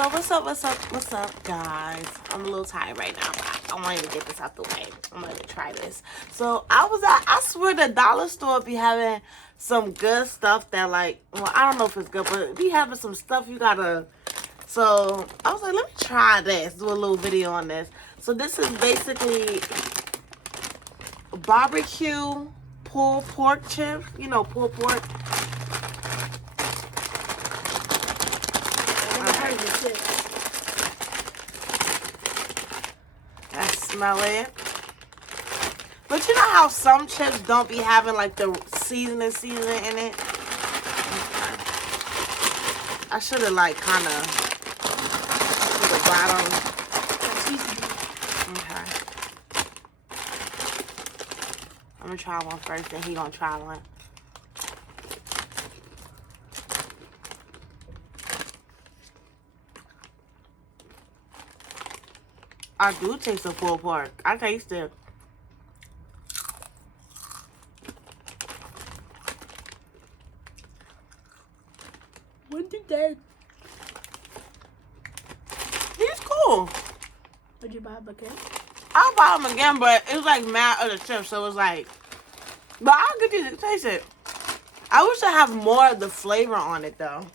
So what's up, guys? I'm a little tired right now, but I wanted to get this out the way. I'm gonna try this. So I swear the dollar store be having some good stuff that like, well, I don't know if it's good, but be having some stuff you gotta, so I was like, let me try this, do a little video on this. So this is basically barbecue pulled pork chips, you know, pulled pork. Let's smell it. But you know how some chips don't be having like the seasoning in it? I should have like kind of to the bottom. Okay. I'm gonna try one first, and he gonna try one. I do taste the pulled pork. I taste it. What you think? He's cool. Would you buy him again? I'll buy them again, but it's like mad other chips, so it's like. But I'll get these to taste it. I wish I have more of the flavor on it though.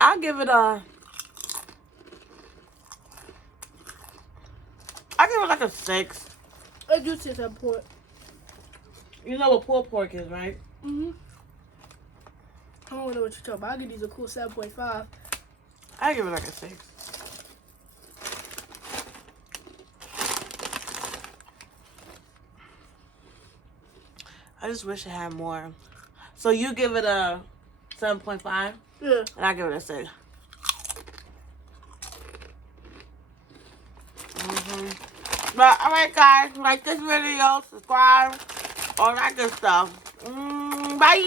I'll give it a. I give it like a 6. I do taste that pork. You know what pulled pork is, right? I don't know what you're talking about. I give these a cool 7.5. I give it like a 6. I just wish it had more. So you give it a 7.5? Yeah. And I give it a 6. But alright guys, like this video, subscribe, all that good stuff. Bye.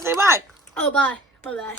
Say bye. Oh, bye. Bye-bye.